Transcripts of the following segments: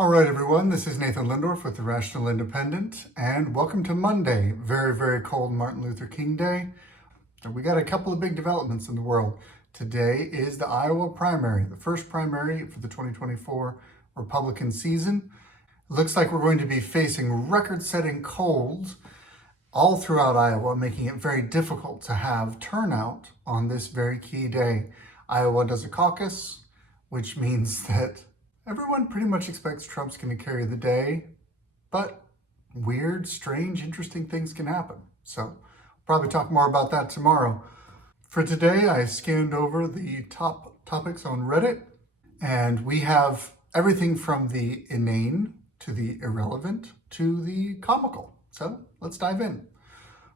All right, everyone, this is Nathan Lindorf with the Rational Independent, and welcome to Monday, very, very cold Martin Luther King Day. And we got a couple of big developments in the world. Today is the Iowa primary, the first primary for the 2024 Republican season. It looks like we're going to be facing record-setting cold all throughout Iowa, making it very difficult to have turnout on this very key day. Iowa does a caucus, which means that everyone pretty much expects Trump's going to carry the day, but weird, strange, interesting things can happen. So we'll probably talk more about that tomorrow. For today, I scanned over the top topics on Reddit, and we have everything from the inane to the irrelevant to the comical. So let's dive in.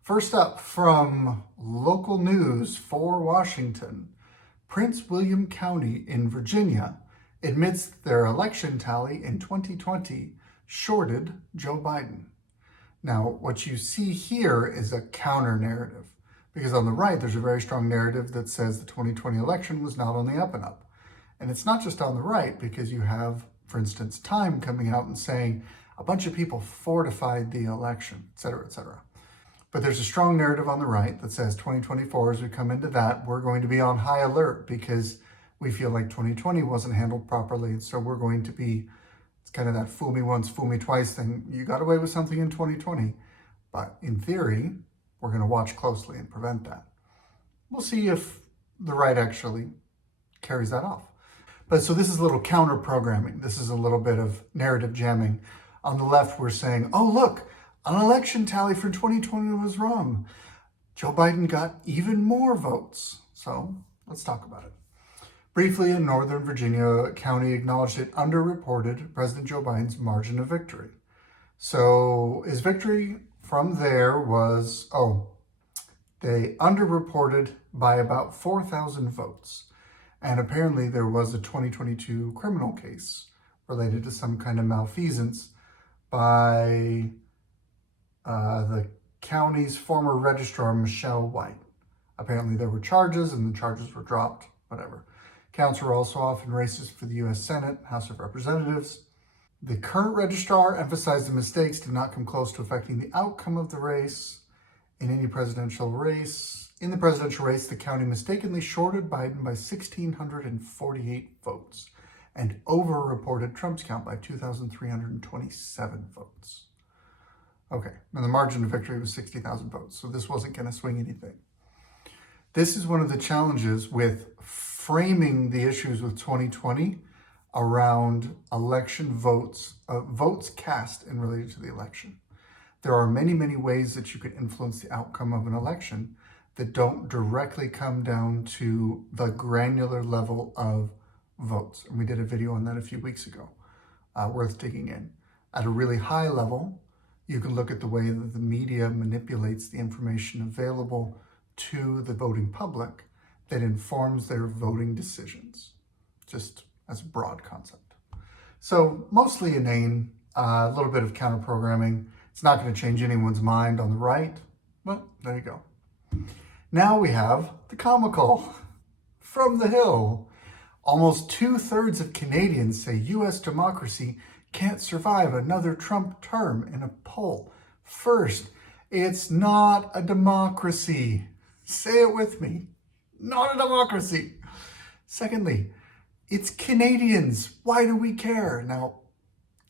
First up, from local news for Washington, Prince William County in Virginia admits their election tally in 2020 shorted Joe Biden. Now, what you see here is a counter narrative, because on the right, there's a very strong narrative that says the 2020 election was not on the up and up. And it's not just on the right, because you have, for instance, Time coming out and saying a bunch of people fortified the election, et cetera, et cetera. But there's a strong narrative on the right that says 2024, as we come into that, we're going to be on high alert because we feel like 2020 wasn't handled properly. And so we're going to be, it's kind of that fool me once, fool me twice thing. You got away with something in 2020, but in theory, we're going to watch closely and prevent that. We'll see if the right actually carries that off. But so this is a little counter programming. This is a little bit of narrative jamming. On the left, we're saying, oh, look, an election tally for 2020 was wrong. Joe Biden got even more votes. So let's talk about it. Briefly, in Northern Virginia, County acknowledged it underreported President Joe Biden's margin of victory. So his victory from there was, they underreported by about 4,000 votes. And apparently there was a 2022 criminal case related to some kind of malfeasance by the county's former registrar, Michelle White. Apparently there were charges and the charges were dropped, whatever. Counts were also off in races for the U.S. Senate, House of Representatives. The current registrar emphasized the mistakes did not come close to affecting the outcome of the race. In any presidential race, the county mistakenly shorted Biden by 1,648 votes and over-reported Trump's count by 2,327 votes. Okay, and the margin of victory was 60,000 votes, so this wasn't going to swing anything. This is one of the challenges with framing the issues with 2020 around election votes, votes cast in relation to the election. There are many, many ways that you could influence the outcome of an election that don't directly come down to the granular level of votes. And we did a video on that a few weeks ago, worth digging in. At a really high level, you can look at the way that the media manipulates the information available to the voting public that informs their voting decisions, just as a broad concept. So mostly inane, a little bit of counter-programming. It's not going to change anyone's mind on the right, but there you go. Now we have the comical from the Hill. Almost 2/3 of Canadians say U.S. democracy can't survive another Trump term in a poll. First, it's not a democracy. Say it with me. Not a democracy. Secondly, it's Canadians. Why do we care? Now,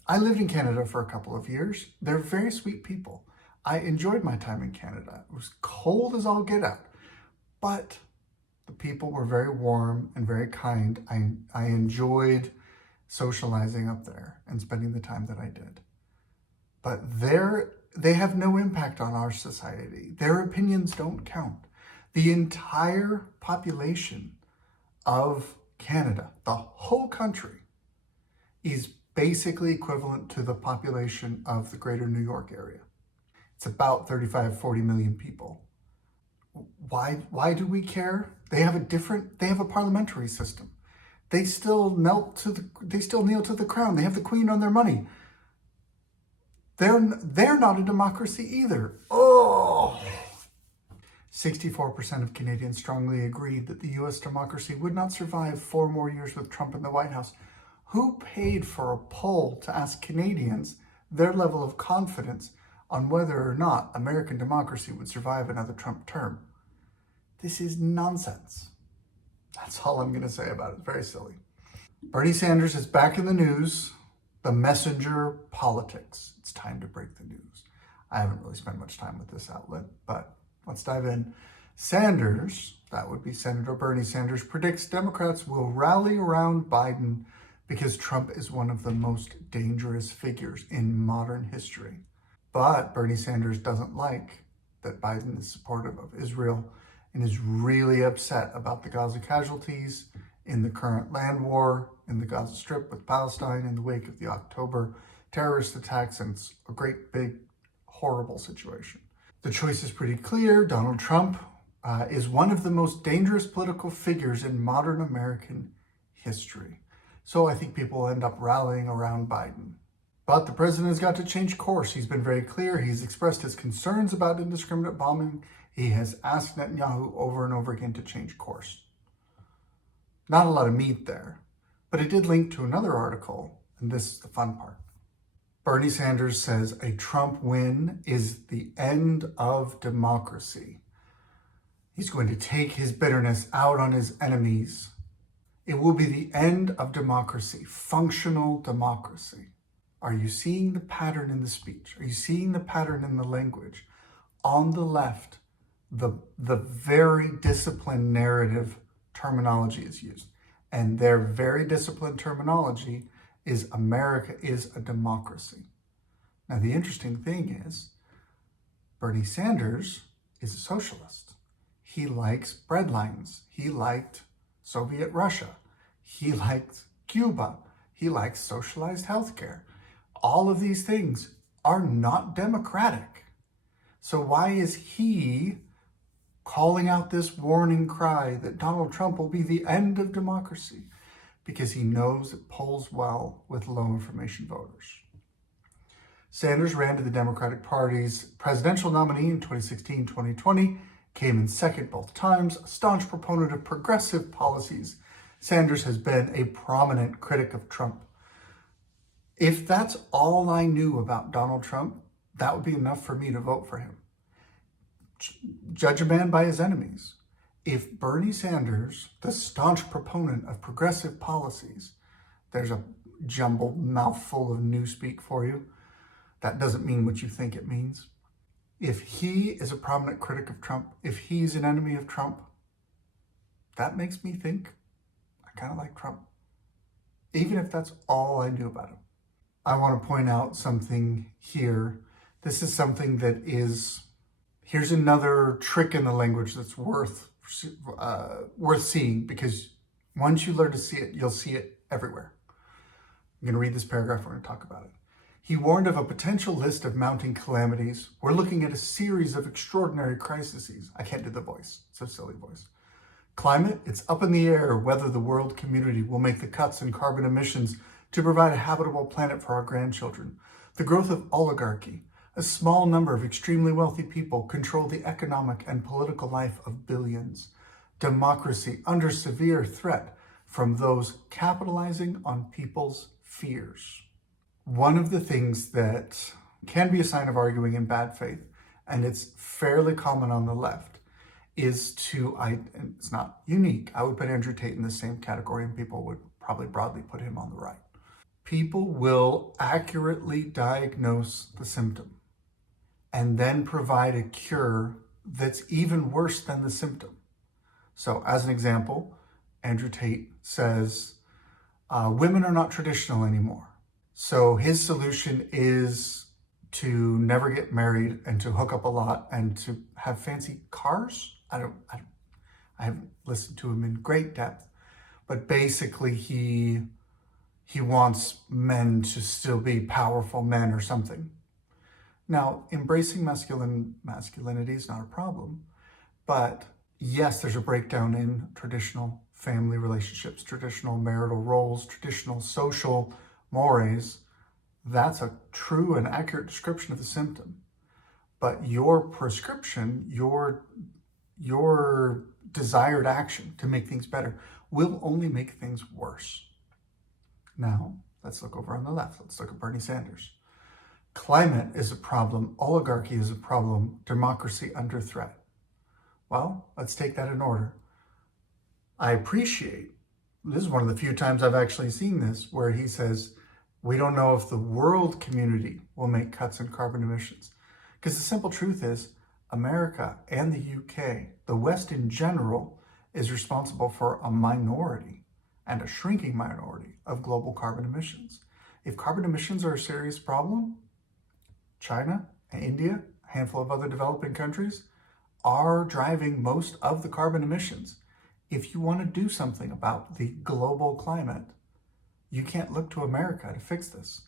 I lived in Canada for a couple of years. They're very sweet people. I enjoyed my time in Canada. It was cold as all get out, but the people were very warm and very kind. I enjoyed socializing up there and spending the time that I did. But they have no impact on our society. Their opinions don't count. The entire population of Canada, the whole country, is basically equivalent to the population of the greater New York area. It's about 35-40 million people. Why do we care? They have a parliamentary system. They still kneel to the crown. They have the queen on their money. They're not a democracy either. 64% of Canadians strongly agreed that the U.S. democracy would not survive 4 more years with Trump in the White House. Who paid for a poll to ask Canadians their level of confidence on whether or not American democracy would survive another Trump term? This is nonsense. That's all I'm going to say about it. It's very silly. Bernie Sanders is back in the news. The messenger politics. It's time to break the news. I haven't really spent much time with this outlet, but let's dive in. Sanders, that would be Senator Bernie Sanders, predicts Democrats will rally around Biden because Trump is one of the most dangerous figures in modern history. But Bernie Sanders doesn't like that Biden is supportive of Israel and is really upset about the Gaza casualties in the current land war in the Gaza Strip with Palestine in the wake of the October terrorist attacks, and it's a great, big, horrible situation. The choice is pretty clear. Donald Trump is one of the most dangerous political figures in modern American history. So I think people will end up rallying around Biden. But the president has got to change course. He's been very clear. He's expressed his concerns about indiscriminate bombing. He has asked Netanyahu over and over again to change course. Not a lot of meat there, but it did link to another article, and this is the fun part. Bernie Sanders says a Trump win is the end of democracy. He's going to take his bitterness out on his enemies. It will be the end of democracy, functional democracy. Are you seeing the pattern in the speech? Are you seeing the pattern in the language? On the left, the very disciplined narrative terminology is used. And their very disciplined terminology is America is a democracy. Now, the interesting thing is Bernie Sanders is a socialist. He likes breadlines. He liked Soviet Russia. He liked Cuba. He likes socialized healthcare. All of these things are not democratic. So why is he calling out this warning cry that Donald Trump will be the end of democracy? Because he knows it polls well with low information voters. Sanders ran to the Democratic Party's presidential nominee in 2016-2020, came in second both times, a staunch proponent of progressive policies. Sanders has been a prominent critic of Trump. If that's all I knew about Donald Trump, that would be enough for me to vote for him. Judge a man by his enemies. If Bernie Sanders, the staunch proponent of progressive policies, there's a jumbled mouthful of newspeak for you, that doesn't mean what you think it means. If he is a prominent critic of Trump, if he's an enemy of Trump, that makes me think I kind of like Trump, even if that's all I knew about him. I want to point out something here. This is something that is, here's another trick in the language that's worth seeing, because once you learn to see it, you'll see it everywhere. I'm going to read this paragraph. We're going to talk about it. He warned of a potential list of mounting calamities. We're looking at a series of extraordinary crises. I can't do the voice. It's a silly voice. Climate, it's up in the air whether the world community will make the cuts in carbon emissions to provide a habitable planet for our grandchildren. The growth of oligarchy. A small number of extremely wealthy people control the economic and political life of billions. Democracy under severe threat from those capitalizing on people's fears. One of the things that can be a sign of arguing in bad faith, and it's fairly common on the left, is and it's not unique. I would put Andrew Tate in the same category, and people would probably broadly put him on the right. People will accurately diagnose the symptom and then provide a cure that's even worse than the symptom. So as an example, Andrew Tate says, women are not traditional anymore. So his solution is to never get married and to hook up a lot and to have fancy cars. I haven't listened to him in great depth, but basically he wants men to still be powerful men or something. Now, embracing masculinity is not a problem, but yes, there's a breakdown in traditional family relationships, traditional marital roles, traditional social mores. That's a true and accurate description of the symptom. But your prescription, your desired action to make things better will only make things worse. Now, let's look over on the left. Let's look at Bernie Sanders. Climate is a problem. Oligarchy is a problem. Democracy under threat. Well, let's take that in order. I appreciate, this is one of the few times I've actually seen this, where he says, we don't know if the world community will make cuts in carbon emissions. Because the simple truth is, America and the UK, the West in general, is responsible for a minority and a shrinking minority of global carbon emissions. If carbon emissions are a serious problem, China and India, a handful of other developing countries, are driving most of the carbon emissions. If you want to do something about the global climate, you can't look to America to fix this.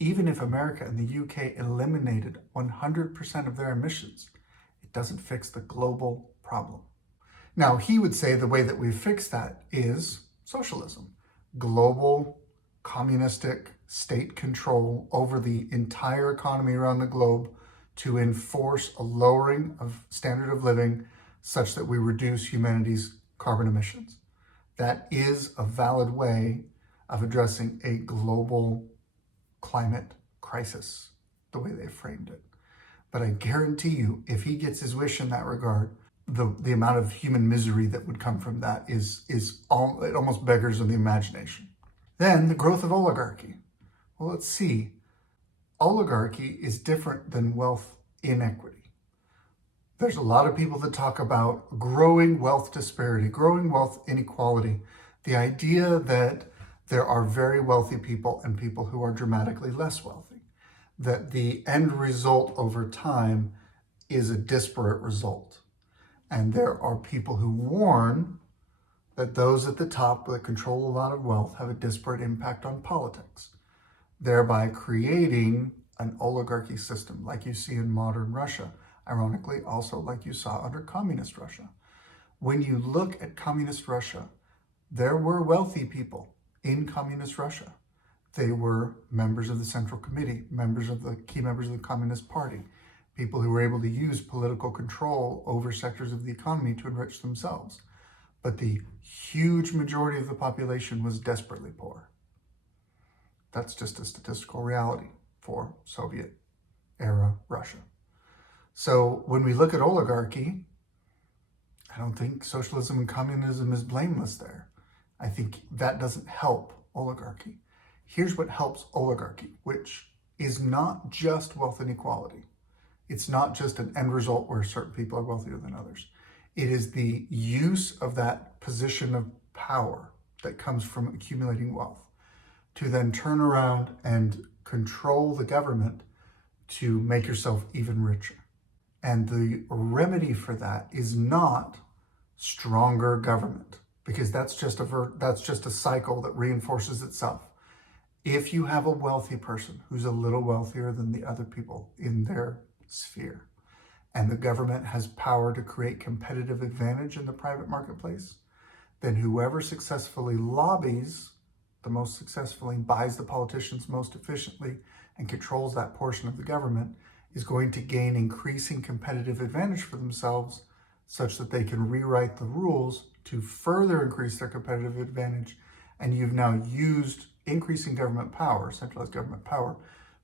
Even if America and the UK eliminated 100% of their emissions, it doesn't fix the global problem. Now, he would say the way that we fix that is socialism. Global, communistic state control over the entire economy around the globe to enforce a lowering of standard of living such that we reduce humanity's carbon emissions. That is a valid way of addressing a global climate crisis, the way they framed it. But I guarantee you, if he gets his wish in that regard, the amount of human misery that would come from that it almost beggars on the imagination. Then the growth of oligarchy. Well, let's see. Oligarchy is different than wealth inequity. There's a lot of people that talk about growing wealth disparity, growing wealth inequality. The idea that there are very wealthy people and people who are dramatically less wealthy. That the end result over time is a disparate result. And there are people who warn that those at the top that control a lot of wealth have a disparate impact on politics, thereby creating an oligarchy system like you see in modern Russia, ironically also like you saw under communist Russia. When you look at communist Russia, there were wealthy people in communist Russia. They were members of the Central Committee, key members of the Communist Party, people who were able to use political control over sectors of the economy to enrich themselves. But the huge majority of the population was desperately poor. That's just a statistical reality for Soviet-era Russia. So when we look at oligarchy, I don't think socialism and communism is blameless there. I think that doesn't help oligarchy. Here's what helps oligarchy, which is not just wealth inequality. It's not just an end result where certain people are wealthier than others. It is the use of that position of power that comes from accumulating wealth to then turn around and control the government to make yourself even richer. And the remedy for that is not stronger government, because that's just a cycle that reinforces itself. If you have a wealthy person who's a little wealthier than the other people in their sphere, and the government has power to create competitive advantage in the private marketplace, then whoever successfully lobbies the most successfully, buys the politicians most efficiently, and controls that portion of the government is going to gain increasing competitive advantage for themselves such that they can rewrite the rules to further increase their competitive advantage. And you've now used increasing government power, centralized government power,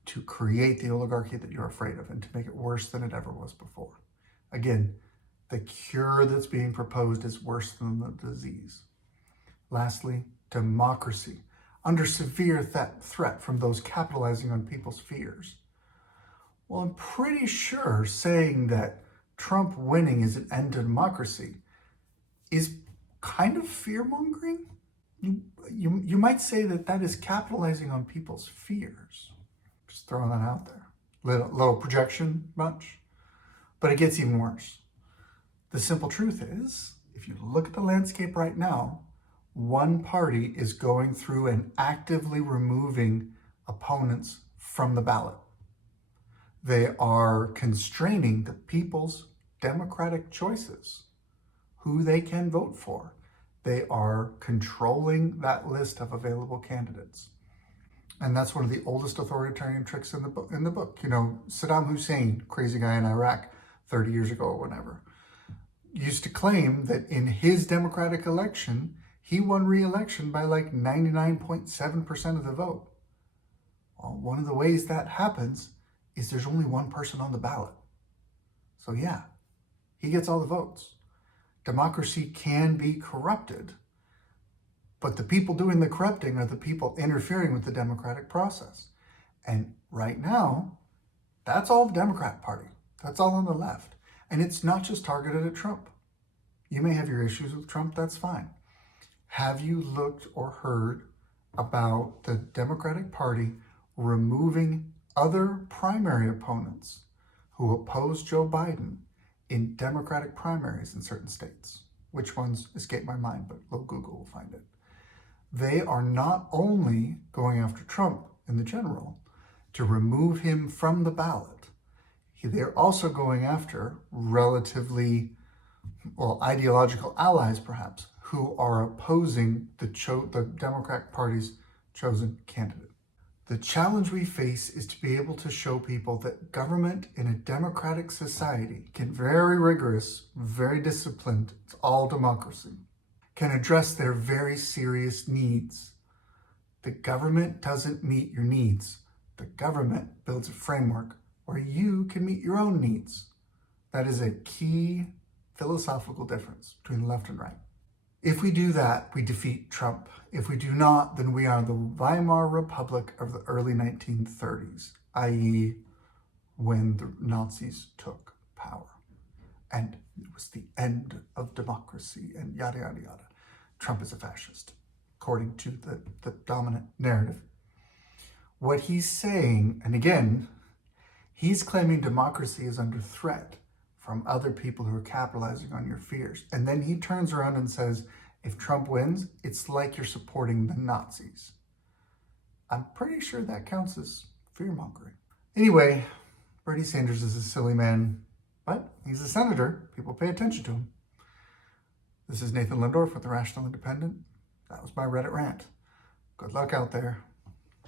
to create the oligarchy that you're afraid of and to make it worse than it ever was before. Again, the cure that's being proposed is worse than the disease. Lastly, democracy, under severe threat from those capitalizing on people's fears. Well, I'm pretty sure saying that Trump winning is an end to democracy is kind of fear-mongering. You might say that is capitalizing on people's fears. Just throwing that out there. Little projection, much. But it gets even worse. The simple truth is, if you look at the landscape right now, one party is going through and actively removing opponents from the ballot. They are constraining the people's democratic choices, who they can vote for. They are controlling that list of available candidates. And that's one of the oldest authoritarian tricks in the book. You know, Saddam Hussein, crazy guy in Iraq 30 years ago or whatever, used to claim that in his democratic election, He won re-election by like 99.7% of the vote. Well, one of the ways that happens is there's only one person on the ballot. So yeah, he gets all the votes. Democracy can be corrupted, but the people doing the corrupting are the people interfering with the democratic process. And right now, that's all the Democrat Party. That's all on the left. And it's not just targeted at Trump. You may have your issues with Trump, that's fine. Have you looked or heard about the Democratic Party removing other primary opponents who oppose Joe Biden in Democratic primaries in certain states? Which ones escape my mind, but little Google will find it. They are not only going after Trump in the general to remove him from the ballot, they're also going after relatively, ideological allies perhaps, who are opposing the Democratic Party's chosen candidate. The challenge we face is to be able to show people that government in a democratic society can very rigorous, very disciplined, it's all democracy, can address their very serious needs. The government doesn't meet your needs. The government builds a framework where you can meet your own needs. That is a key philosophical difference between left and right. If we do that, we defeat Trump. If we do not, then we are the Weimar Republic of the early 1930s, i.e., when the Nazis took power. And it was the end of democracy and yada, yada, yada. Trump is a fascist, according to the dominant narrative. What he's saying, and again, he's claiming democracy is under threat from other people who are capitalizing on your fears. And then he turns around and says, if Trump wins, it's like you're supporting the Nazis. I'm pretty sure that counts as fear-mongering. Anyway, Bernie Sanders is a silly man, but he's a senator. People pay attention to him. This is Nathan Lindorf with The Rational Independent. That was my Reddit rant. Good luck out there.